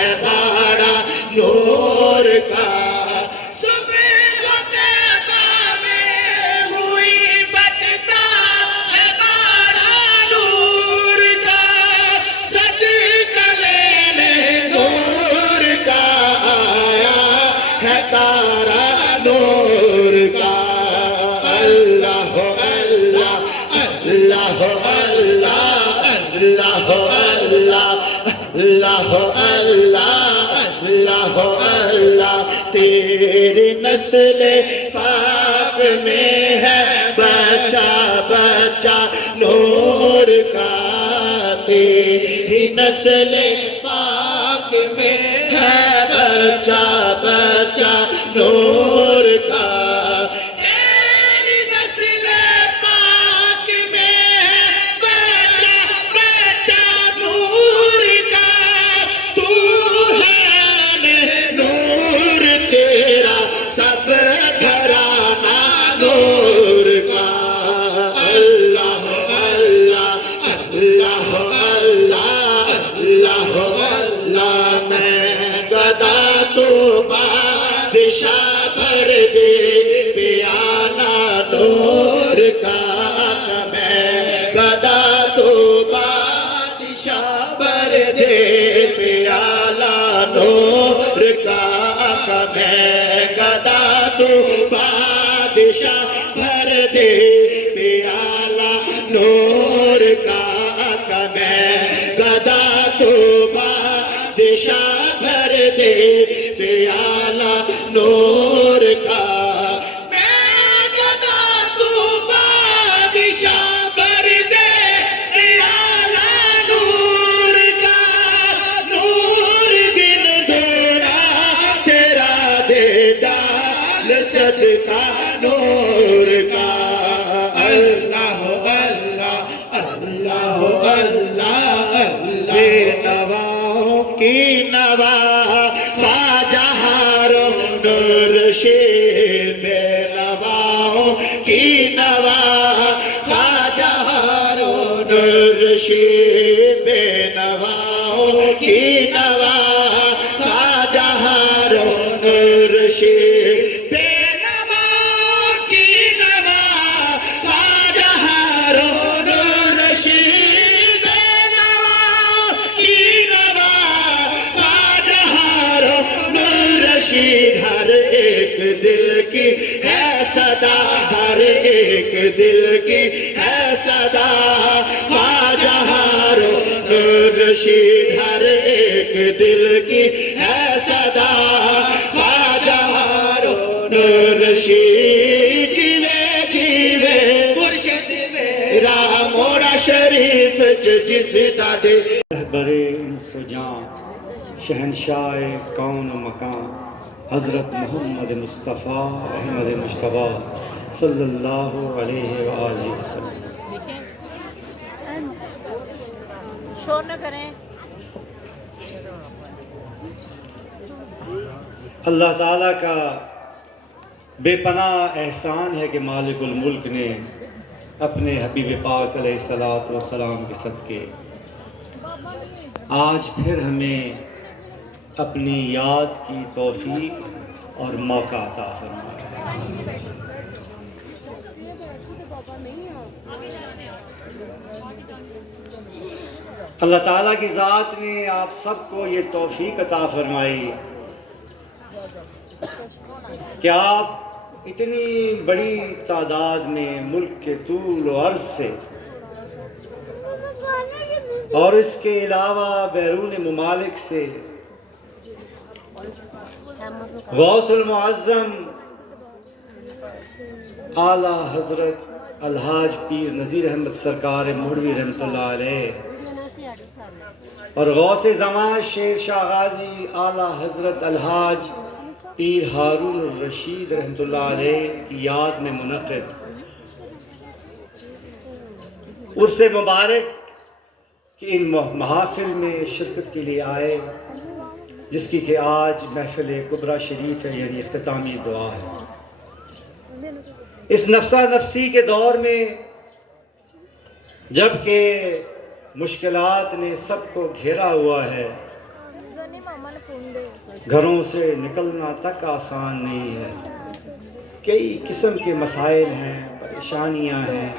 ہے باڑا نور کا نور کا اللہ اللہ اللہ اللہ اللہ اللہ اللہ اللہ اللہ تیری نسل پاک میں ہے بچہ بچہ نور کا تیری نسل پاک میں ہے بچہ بچہ نور کا تیری نسل پاک میں بچہ بچہ نور کا تو ہے نور تیرا سب گھرانہ نور کا اللہ اللہ اللہ اللہ اللہ اللہ میں گدا تو بادشاہ بھر دے پیانہ نور کا میں گدا تو بادشاہ بھر دے پیالہ نور کا میں گدا تو بادشاہ بھر دے پیالہ نور کا میں گدا تو بادشاہ بھر دے پیالہ نور کا میں گدا تو بادشاہ بھر دے پیالہ نور کا نور دن دھونا تیرا دے ڈال صدقہ نور کا اللہ اللہ اللہ اللہ اللہ نواؤں کی نوا خواجہ ہارون رشید نواؤں کی نوا خواجہ ہارون رشید نواؤں کی نوا خواجہ ہارون رشید نواؤں کی نوا خواجہ ہارون رشید نواؤں کی نوا خواجہ ہارون رشید ہر ایک دل کی ہے صدا ہر ایک دل کی ہے صدا خواجہ ہارون رشید ہر ایک دل کی ہے صدا خواجہ ہارون رشید جیوے جیوے مرشد میرا موڑا شریف جس دادے رہبر انس و جان شہنشاہ کون و مکان حضرت محمد مصطفیٰ احمد مجتبیٰ صلی اللہ علیہ وآلہ وسلم۔ شور نہ کریں۔ اللہ تعالیٰ کا بے پناہ احسان ہے کہ مالک الملک نے اپنے حبیب پاک علیہ الصلوۃ والسلام کے صدقے آج پھر ہمیں اپنی یاد کی توفیق اور موقع عطا فرمایا۔ اللہ تعالیٰ کی ذات نے آپ سب کو یہ توفیق عطا فرمائی کہ آپ اتنی بڑی تعداد میں ملک کے طول و عرض سے اور اس کے علاوہ بیرون ممالک سے غوث المعظم اعلیٰ حضرت الحاج پیر نذیر احمد سرکار مولوی رحمۃ اللہ علیہ اور غوث زمان شیر شاہ غازی اعلیٰ حضرت الحاج پیر ہارون الرشید رحمۃ اللہ علیہ کی یاد میں منعقد عرس مبارک کہ ان محافل میں شرکت کے لیے آئے، جس کی کہ آج محفل کبریٰ شریف ہے، یعنی اختتامی دعا ہے۔ اس نفسہ نفسی کے دور میں جب کہ مشکلات نے سب کو گھیرا ہوا ہے، گھروں سے نکلنا تک آسان نہیں ہے، کئی قسم کے مسائل ہیں، پریشانیاں ہیں،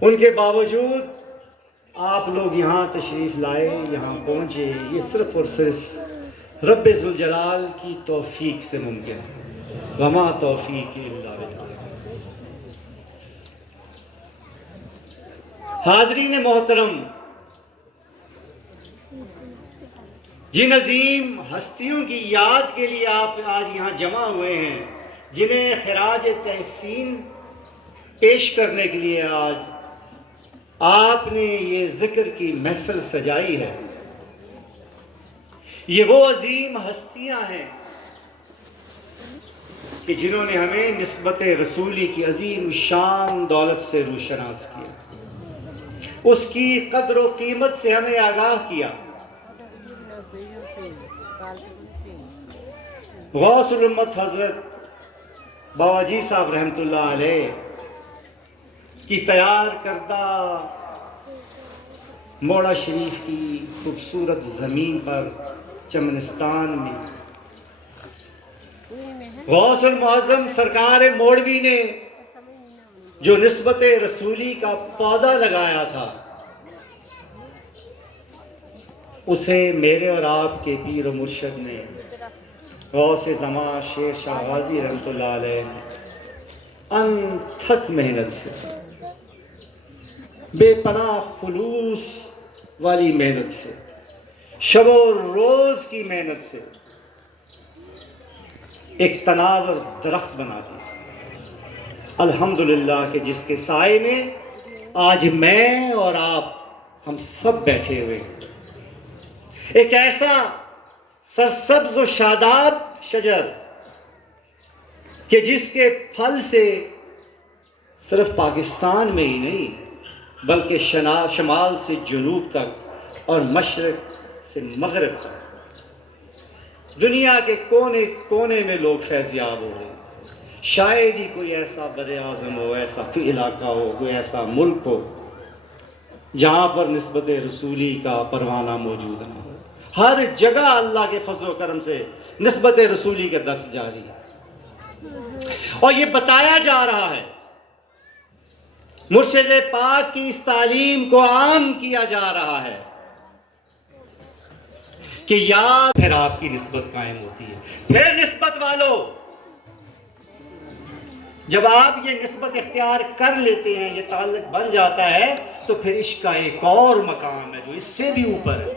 ان کے باوجود آپ لوگ یہاں تشریف لائے، یہاں پہنچے، یہ صرف اور صرف رب ذوالجلال کی توفیق سے ممکن ہے، وما توفیق الا باللہ۔ حاضرین محترم، جن عظیم ہستیوں کی یاد کے لیے آپ آج یہاں جمع ہوئے ہیں، جنہیں خراج تحسین پیش کرنے کے لیے آج آپ نے یہ ذکر کی محفل سجائی ہے، یہ وہ عظیم ہستیاں ہیں کہ جنہوں نے ہمیں نسبت رسولی کی عظیم شان دولت سے روشناس کیا، اس کی قدر و قیمت سے ہمیں آگاہ کیا۔ غوث الامت حضرت بابا جی صاحب رحمۃ اللہ علیہ کی تیار کردہ موڑا شریف کی خوبصورت زمین پر چمنستان میں غوث المعظم سرکار موڑوی نے جو نسبت رسولی کا پودا لگایا تھا، اسے میرے اور آپ کے پیر و مرشد نے غوث زمان شیر شاہ غازی رحمۃ اللہ علیہ انتھک محنت سے، بے پناہ خلوص والی محنت سے، شب و روز کی محنت سے ایک تناور درخت بنا دیا، الحمدللہ کہ جس کے سائے میں آج میں اور آپ ہم سب بیٹھے ہوئے ہیں، ایک ایسا سرسبز و شاداب شجر کہ جس کے پھل سے صرف پاکستان میں ہی نہیں بلکہ شمال سے جنوب تک اور مشرق سے مغرب تک دنیا کے کونے کونے میں لوگ فیضیاب ہو رہے ہیں۔ شاید ہی کوئی ایسا بر اعظم ہو، ایسا کوئی علاقہ ہو، کوئی ایسا ملک ہو جہاں پر نسبت رسولی کا پروانہ موجود نہ ہو۔ ہر جگہ اللہ کے فضل و کرم سے نسبت رسولی کا درس جاری ہے، اور یہ بتایا جا رہا ہے، مرشد پاک کی اس تعلیم کو عام کیا جا رہا ہے کہ یاد پھر آپ کی نسبت قائم ہوتی ہے۔ پھر نسبت والو، جب آپ یہ نسبت اختیار کر لیتے ہیں، یہ تعلق بن جاتا ہے، تو پھر عشق کا ایک اور مقام ہے جو اس سے بھی اوپر ہے،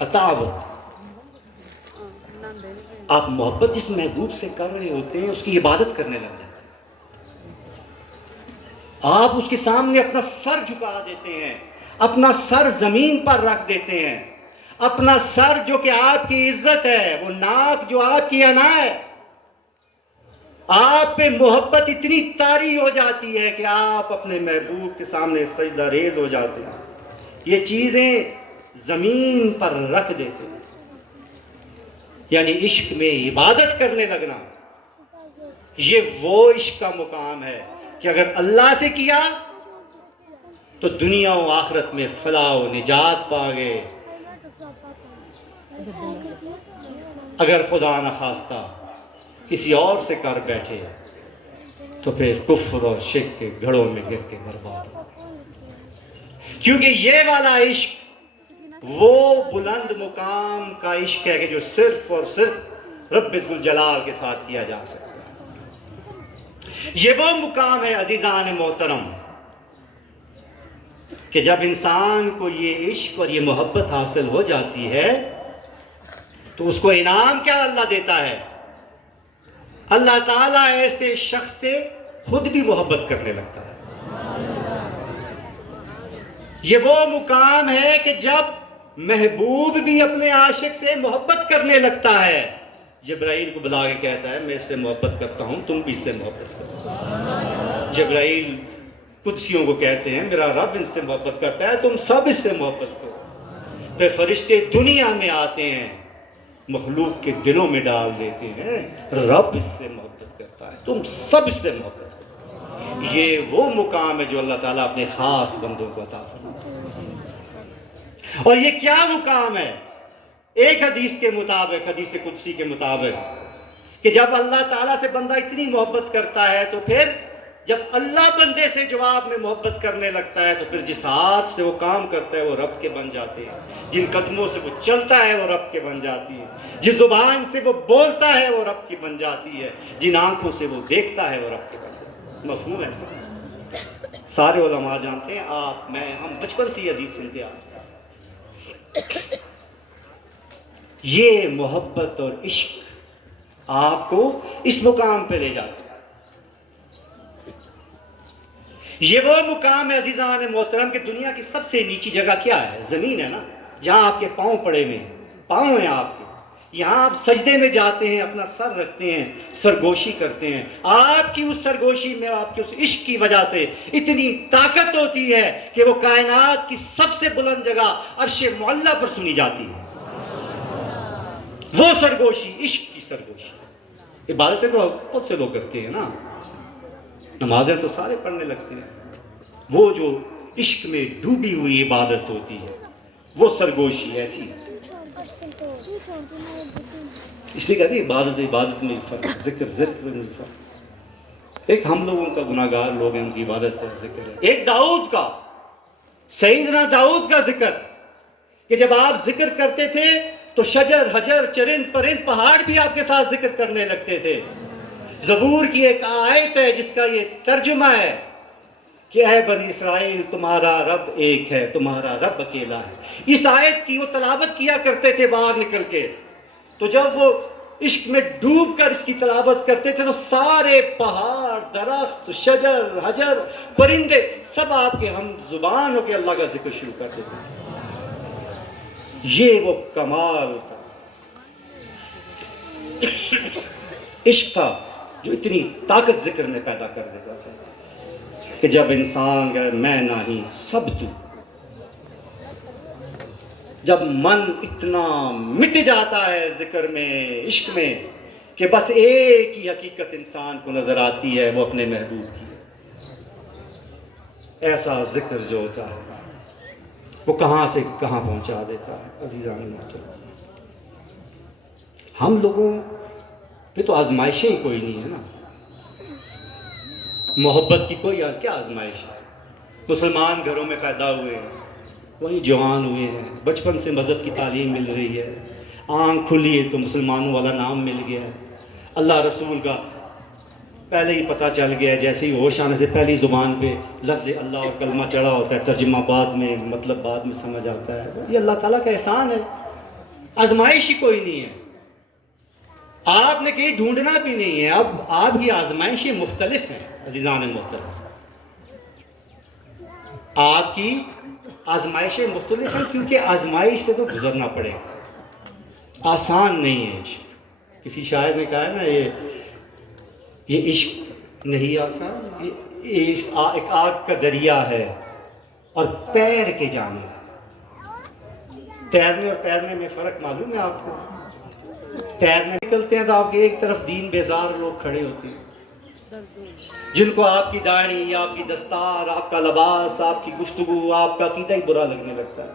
اطاعت۔ آپ محبت جس محبوب سے کر رہے ہوتے ہیں، اس کی عبادت کرنے لگ جاتے ہیں، آپ اس کے سامنے اپنا سر جھکا دیتے ہیں، اپنا سر زمین پر رکھ دیتے ہیں، اپنا سر جو کہ آپ کی عزت ہے، وہ ناک جو آپ کی انا ہے، آپ پہ محبت اتنی طاری ہو جاتی ہے کہ آپ اپنے محبوب کے سامنے سجدہ ریز ہو جاتے ہیں، یہ چیزیں زمین پر رکھ دیتے ہیں۔ یعنی عشق میں عبادت کرنے لگنا، یہ وہ عشق کا مقام ہے کہ اگر اللہ سے کیا تو دنیا و آخرت میں فلاح و نجات پا گئے، اگر خدا نخواستہ کسی اور سے کر بیٹھے تو پھر کفر اور شرک کے گھڑوں میں گر کے برباد ہو، کیونکہ یہ والا عشق وہ بلند مقام کا عشق ہے کہ جو صرف اور صرف رب ذوالجلال کے ساتھ کیا جا سکتا ہے۔ یہ وہ مقام ہے عزیزان محترم کہ جب انسان کو یہ عشق اور یہ محبت حاصل ہو جاتی ہے تو اس کو انعام کیا اللہ دیتا ہے؟ اللہ تعالیٰ ایسے شخص سے خود بھی محبت کرنے لگتا ہے۔ یہ وہ مقام ہے کہ جب محبوب بھی اپنے عاشق سے محبت کرنے لگتا ہے، جبرائیل کو بلا کے کہتا ہے میں اس سے محبت کرتا ہوں، تم بھی اس سے محبت کرو۔ جبرائیل قدسیوں کو کہتے ہیں میرا رب ان سے محبت کرتا ہے، تم سب اس سے محبت کرو۔ پھر فرشتے دنیا میں آتے ہیں، مخلوق کے دلوں میں ڈال دیتے ہیں رب اس سے محبت کرتا ہے، تم سب اس سے محبت کرو۔ یہ وہ مقام ہے جو اللہ تعالیٰ اپنے خاص بندوں کو عطا فرماتا ہے۔ اور یہ کیا مقام ہے؟ ایک حدیث کے مطابق، حدیث قدسی کے مطابق، کہ جب اللہ تعالیٰ سے بندہ اتنی محبت کرتا ہے تو پھر جب اللہ بندے سے جواب میں محبت کرنے لگتا ہے تو پھر جس ہاتھ سے وہ کام کرتا ہے وہ رب کے بن جاتے ہیں، جن قدموں سے وہ چلتا ہے وہ رب کے بن جاتی ہے، جس زبان سے وہ بولتا ہے وہ رب کی بن جاتی ہے، جن آنکھوں سے وہ دیکھتا ہے وہ رب کے بن جاتی ہے۔ مفہوم ہے سب؟ سارے علماء جانتے ہیں، آپ میں ہم بچپن سے یہ حدیث سنتے آ رہے ہیں۔ یہ محبت اور عشق آپ کو اس مقام پہ لے جاتا ہے۔ یہ وہ مقام ہے عزیزان محترم کہ دنیا کی سب سے نیچی جگہ کیا ہے؟ زمین ہے نا، جہاں آپ کے پاؤں پڑے ہوئے ہیں، پاؤں ہیں آپ کے، یہاں آپ سجدے میں جاتے ہیں، اپنا سر رکھتے ہیں، سرگوشی کرتے ہیں۔ آپ کی اس سرگوشی میں، آپ کے اس عشق کی وجہ سے اتنی طاقت ہوتی ہے کہ وہ کائنات کی سب سے بلند جگہ عرش معلیٰ پر سنی جاتی ہے۔ وہ سرگوشی، عشق کی سرگوشی۔ عبادتیں تو بہت سے لوگ کرتے ہیں نا، نمازیں تو سارے پڑھنے لگتے ہیں، وہ جو عشق میں ڈوبی ہوئی عبادت ہوتی ہے وہ سرگوشی ایسی ہے۔ اس لیے کہتے ہیں عبادت میں فرق، ذکر میں فرق۔ ایک ہم لوگوں کا گناہ گار لوگ ہیں، ان کی عبادت ہے، ذکر ہے۔ ایک داؤد کا، سیدنا داؤد کا ذکر، کہ جب آپ ذکر کرتے تھے تو شجر، حجر، چرند پرند، پہاڑ بھی آپ کے ساتھ ذکر کرنے لگتے تھے۔ زبور کی ایک آیت ہے جس کا یہ ترجمہ ہے کہ اے بنی اسرائیل تمہارا رب ایک ہے، تمہارا رب اکیلا ہے۔ اس آیت کی وہ تلاوت کیا کرتے تھے باہر نکل کے، تو جب وہ عشق میں ڈوب کر اس کی تلاوت کرتے تھے تو سارے پہاڑ، درخت، شجر، حجر، پرندے سب آپ کے ہم زبان ہو کے اللہ کا ذکر شروع کر دیتے تھے۔ یہ وہ کمال تھا، عشق تھا جو اتنی طاقت ذکر میں پیدا کر دیتا تھا کہ جب انسان کہے میں نہیں سب تو، جب من اتنا مٹ جاتا ہے ذکر میں، عشق میں، کہ بس ایک ہی حقیقت انسان کو نظر آتی ہے، وہ اپنے محبوب کی۔ ایسا ذکر جو ہوتا ہے وہ کہاں سے کہاں پہنچا دیتا ہے۔ عزیزان محترم، ہم لوگوں پہ تو آزمائشیں ہی کوئی نہیں ہے نا، محبت کی کوئی کیا آزمائش ہے؟ مسلمان گھروں میں پیدا ہوئے ہیں، وہیں جوان ہوئے ہیں، بچپن سے مذہب کی تعلیم مل رہی ہے، آنکھ کھلی ہے تو مسلمانوں والا نام مل گیا ہے، اللہ رسول کا پہلے ہی پتہ چل گیا ہے، جیسے ہی ہوش آنے سے پہلی زبان پہ لفظ اللہ اور کلمہ چڑھا ہوتا ہے، ترجمہ بعد میں، مطلب بعد میں سمجھ آتا ہے۔ یہ اللہ تعالیٰ کا احسان ہے، آزمائش ہی کوئی نہیں ہے، آپ نے کہیں ڈھونڈنا بھی نہیں ہے۔ اب آپ کی آزمائشیں مختلف ہیں عزیزان محترم، آپ کی آزمائشیں مختلف ہیں کیونکہ آزمائش سے تو گزرنا پڑے گا، آسان نہیں ہے عشق۔ کسی شاعر نے کہا ہے نا، یہ عشق نہیں آسان، یہ عشق ایک آگ کا دریا ہے اور پیر کے جانے، تیرنے اور پیرنے میں فرق معلوم ہے آپ کو؟ تیرنے نکلتے ہیں تو آپ کے ایک طرف دین بیزار لوگ کھڑے ہوتے ہیں، جن کو آپ کی داڑھی، آپ کی دستار، آپ کا لباس، آپ کی گفتگو، آپ کا عقیدہ ہی برا لگنے لگتا ہے۔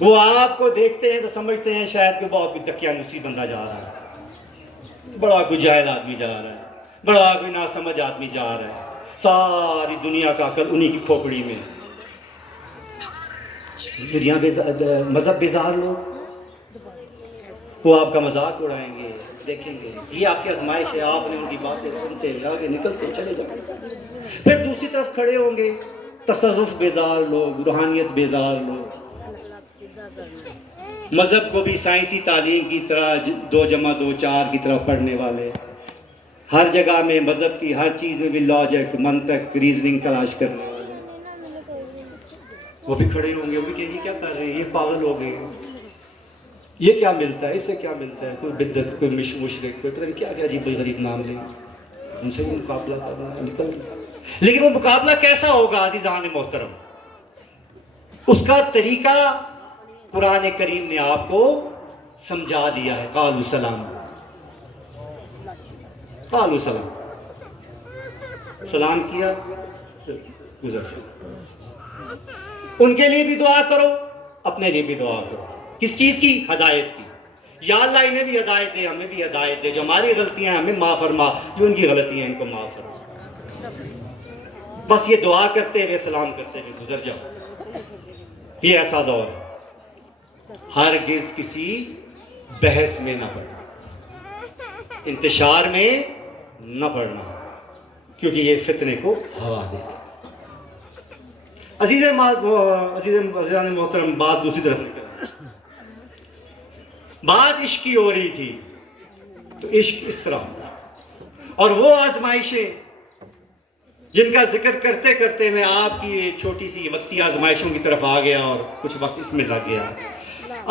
وہ آپ کو دیکھتے ہیں تو سمجھتے ہیں شاید کہ بہت کوئی دقیانوسی بندہ جا رہا ہے، بڑا کوئی جاہل آدمی جا رہا ہے، بڑا کوئی ناسمجھ آدمی جا رہا ہے، ساری دنیا کا عقل انہی کی کھوپڑی میں۔ مذہب بیزار لوگ وہ آپ کا مذاق اڑائیں گے، دیکھیں گے، یہ آپ کی آزمائش ہے، آپ نے ان کی باتیں سنتے آگے نکلتے چلے جائیں۔ پھر دوسری طرف کھڑے ہوں گے تصوف بیزار لوگ، روحانیت بیزار لوگ، مذہب کو بھی سائنسی تعلیم کی طرح 2+2=4 کی طرح پڑھنے والے، ہر جگہ میں مذہب کی ہر چیز میں بھی لاجک، منطق، ریزننگ تلاش کرنے والے، وہ بھی کھڑے ہوں گے، وہ بھی کہیں گے کیا کر رہے ہیں، یہ پاگل ہو گئے، یہ کیا ملتا ہے، اس سے کیا ملتا ہے، کوئی بدعت، کوئی مشرک، کوئی پتہ نہیں کیا کیا عجیب غریب نام لیں، ان سے بھی مقابلہ کرنا ہے، نکل گیا۔ لیکن وہ مقابلہ کیسا ہوگا عزیزان محترم؟ اس کا طریقہ قرآن کریم نے آپ کو سمجھا دیا ہے۔ قالوا سلام، قالوا سلام، سلام کیا گزر، ان کے لیے بھی دعا کرو، اپنے لیے بھی دعا کرو. کس چیز کی؟ ہدایت کی. یا اللہ انہیں بھی ہدایت دے، ہمیں بھی ہدایت دے، جو ہماری غلطیاں ہیں ہمیں معاف فرما، جو ان کی غلطیاں ہیں ان کو معاف فرما. بس یہ دعا کرتے ہوئے سلام کرتے ہوئے گزر جاؤ. یہ ایسا دور ہے، ہرگز کسی بحث میں نہ پڑنا، انتشار میں نہ پڑنا، کیونکہ یہ فتنے کو ہوا دیتا. عزیزان محترم، بات دوسری طرف نکل، بات عشق کی ہو رہی تھی. تو عشق اس طرح ہوتا، اور وہ آزمائشیں جن کا ذکر کرتے کرتے میں آپ کی چھوٹی سی وقتی آزمائشوں کی طرف آ گیا اور کچھ وقت اس میں لگ گیا.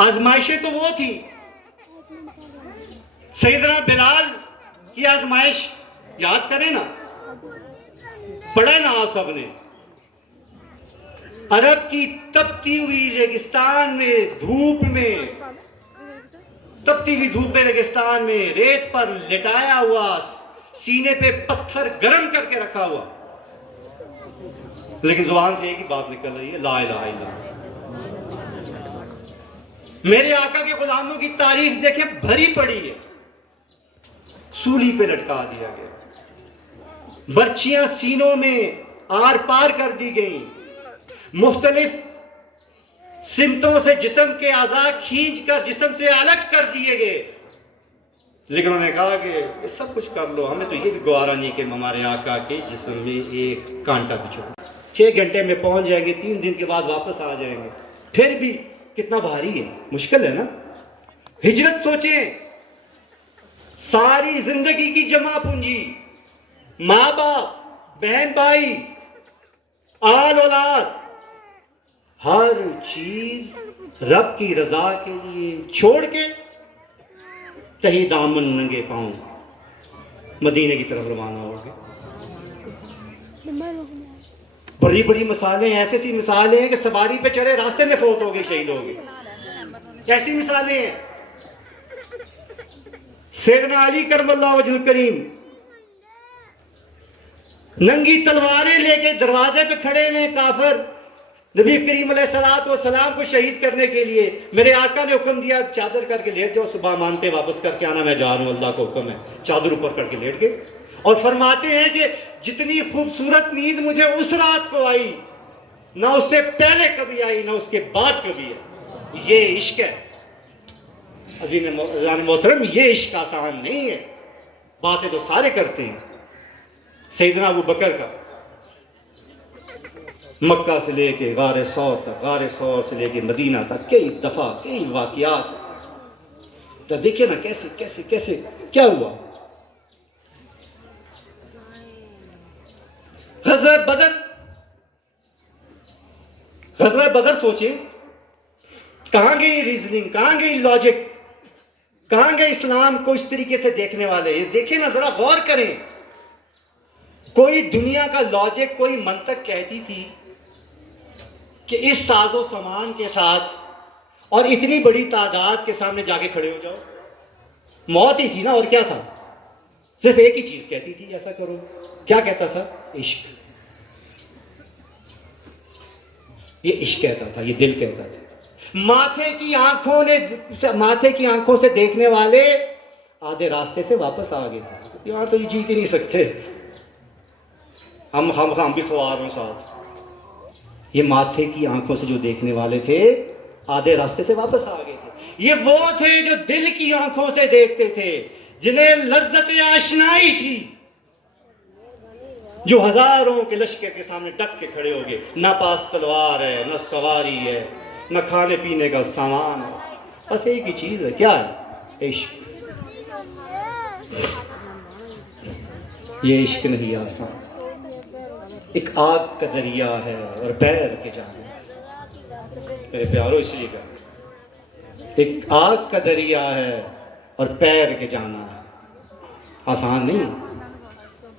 آزمائشیں تو وہ تھی، سیدنا بلال کی آزمائش یاد کریں نا، پڑھا نا آپ سب نے. عرب کی تپتی ہوئی ریگستان میں، دھوپ میں، تپتی ہوئی دھوپ میں، ریگستان میں، ریت پر لٹایا ہوا، سینے پہ پتھر گرم کر کے رکھا ہوا، لیکن زبان سے ایک ہی بات نکل رہی ہے، لا الہ الا اللہ. میرے آقا کے غلاموں کی تاریخ دیکھیں، بھری پڑی ہے. سولی پہ لٹکا دیا گیا، برچیاں سینوں میں آر پار کر دی گئیں، مختلف سمتوں سے جسم کے اعضاء کھینچ کر جسم سے الگ کر دیے گئے. لیکن انہوں نے کہا کہ یہ سب کچھ کر لو، ہمیں تو یہ بھی گوارا نہیں کہ ہمارے آقا کے جسم میں ایک کانٹا بھی چھوڑ. 6 گھنٹے میں پہنچ جائیں گے، 3 دن کے بعد واپس آ جائیں گے. پھر بھی کتنا بھاری ہے، مشکل ہے نا. ہجرت سوچیں، ساری زندگی کی جمع پونجی، ماں باپ، بہن بھائی، آل اولاد، ہر چیز رب کی رضا کے لیے چھوڑ کے تہی دامن ننگے پاؤں مدینے کی طرف روانہ ہو گئے. بڑی بڑی مثالیں، ایسی سی مثالیں ہیں کہ سواری پہ چڑھے راستے میں فوت ہو گئے، شہید ہو گئے. ایسی مثالیں ہیں. سیدنا علی کرم اللہ وجہ الکریم ننگی تلواریں لے کے دروازے پہ کھڑے ہوئے، کافر نبی کریم علیہ السلام کو شہید کرنے کے لیے. میرے آقا نے حکم دیا چادر کر کے لیٹ جاؤ، صبح مانتے واپس کر کے آنا، میں جا رہا ہوں، اللہ کا حکم ہے. چادر اوپر کر کے لیٹ گئے اور فرماتے ہیں کہ جتنی خوبصورت نیند مجھے اس رات کو آئی، نہ اس سے پہلے کبھی آئی، نہ اس کے بعد کبھی آئی. یہ عشق ہے عزیزان محترم، یہ عشق آسان نہیں ہے. باتیں تو سارے کرتے ہیں. سیدنا ابو بکر کا مکہ سے لے کے غار ثور تک، غار ثور سے لے کے مدینہ تک کئی دفعہ کئی واقعات. تو دیکھیں نا کیسے کیسے کیسے کیا ہوا. غزوہ بدر، غزوہ بدر سوچیں، کہاں گئی ریزننگ، کہاں گئی لاجک، کہاں گئے اسلام کو اس طریقے سے دیکھنے والے. یہ دیکھیں نا، ذرا غور کریں. کوئی دنیا کا لاجک، کوئی منطق کہتی تھی کہ اس ساز و سامان کے ساتھ اور اتنی بڑی تعداد کے سامنے جا کے کھڑے ہو جاؤ. موت ہی تھی نا، اور کیا تھا. صرف ایک ہی چیز کہتی تھی، ایسا کرو. کیا کہتا تھا؟ عشق. یہ عشق کہتا تھا، یہ دل کہتا تھا. ماتھے کی آنکھوں سے دیکھنے والے آدھے راستے سے واپس آ گئے تھے. یہاں تو یہ جیت ہی نہیں سکتے، ہم بھی خواروں ساتھ. یہ ماتھے کی آنکھوں سے جو دیکھنے والے تھے آدھے راستے سے واپس آ گئے تھے. یہ وہ تھے جو دل کی آنکھوں سے دیکھتے تھے، جنہیں لذت آشنائی تھی، جو ہزاروں کے لشکر کے سامنے ڈٹ کے کھڑے ہو گئے. نہ پاس تلوار ہے، نہ سواری ہے، نہ کھانے پینے کا سامان ہے، بس ایک ہی چیز ہے. کیا ہے؟ عشق. یہ عشق نہیں آسان. ایک آگ کا دریا ہے اور بیر کے جانا. میرے پیارو، اس لیے کہا ایک آگ کا دریا ہے اور پیر کے جانا ہے. آسان نہیں،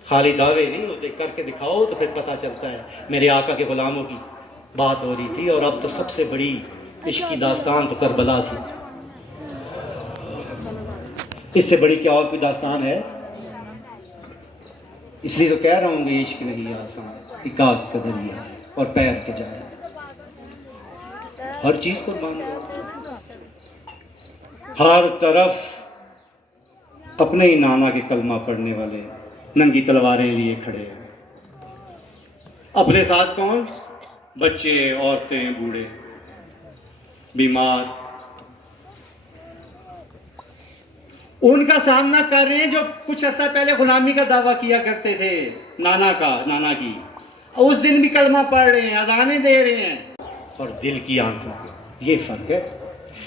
خالی دعوے نہیں ہوتے، کر کے دکھاؤ تو پھر پتہ چلتا ہے. میرے آقا کے غلاموں کی بات ہو رہی تھی، اور اب تو سب سے بڑی عشق کی داستان تو کربلا تھی. اس سے بڑی کیا اور کوئی داستان ہے؟ اس لیے تو کہہ رہا ہوں کہ عشق نہیں آسان. ایک آگ کا دریا اور پیر کے جانا. ہر چیز قربان کرو. ہر طرف اپنے ہی نانا کے کلمہ پڑھنے والے ننگی تلواریں لیے کھڑے ہیں. اپنے ساتھ کون؟ بچے، عورتیں، بوڑھے، بیمار. ان کا سامنا کر رہے ہیں جو کچھ عرصہ پہلے غلامی کا دعویٰ کیا کرتے تھے، نانا کی. اس دن بھی کلمہ پڑھ رہے ہیں، اذانیں دے رہے ہیں. اور دل کی آنکھوں پہ یہ فرق ہے.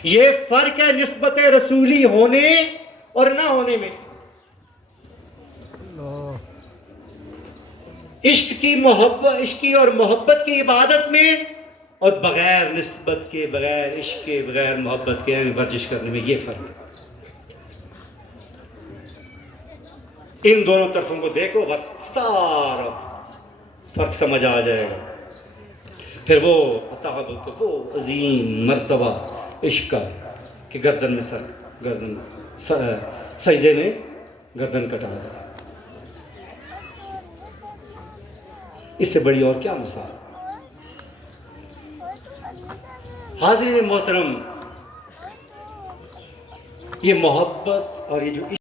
یہ فرق ہے نسبت رسولی ہونے اور نہ ہونے میں. عشق کی اور محبت کی عبادت میں اور بغیر نسبت کے، بغیر عشق کے، بغیر محبت کے ورزش کرنے میں یہ فرق ہے. ان دونوں طرفوں کو دیکھو، سارا فرق سمجھ آ جائے گا. پھر وہ عطا بولتے وہ عظیم مرتبہ عشق کا کہ گردن سجدے میں گردن کٹا دے. اس سے بڑی اور کیا مثال. حاضرین محترم، یہ محبت اور یہ جو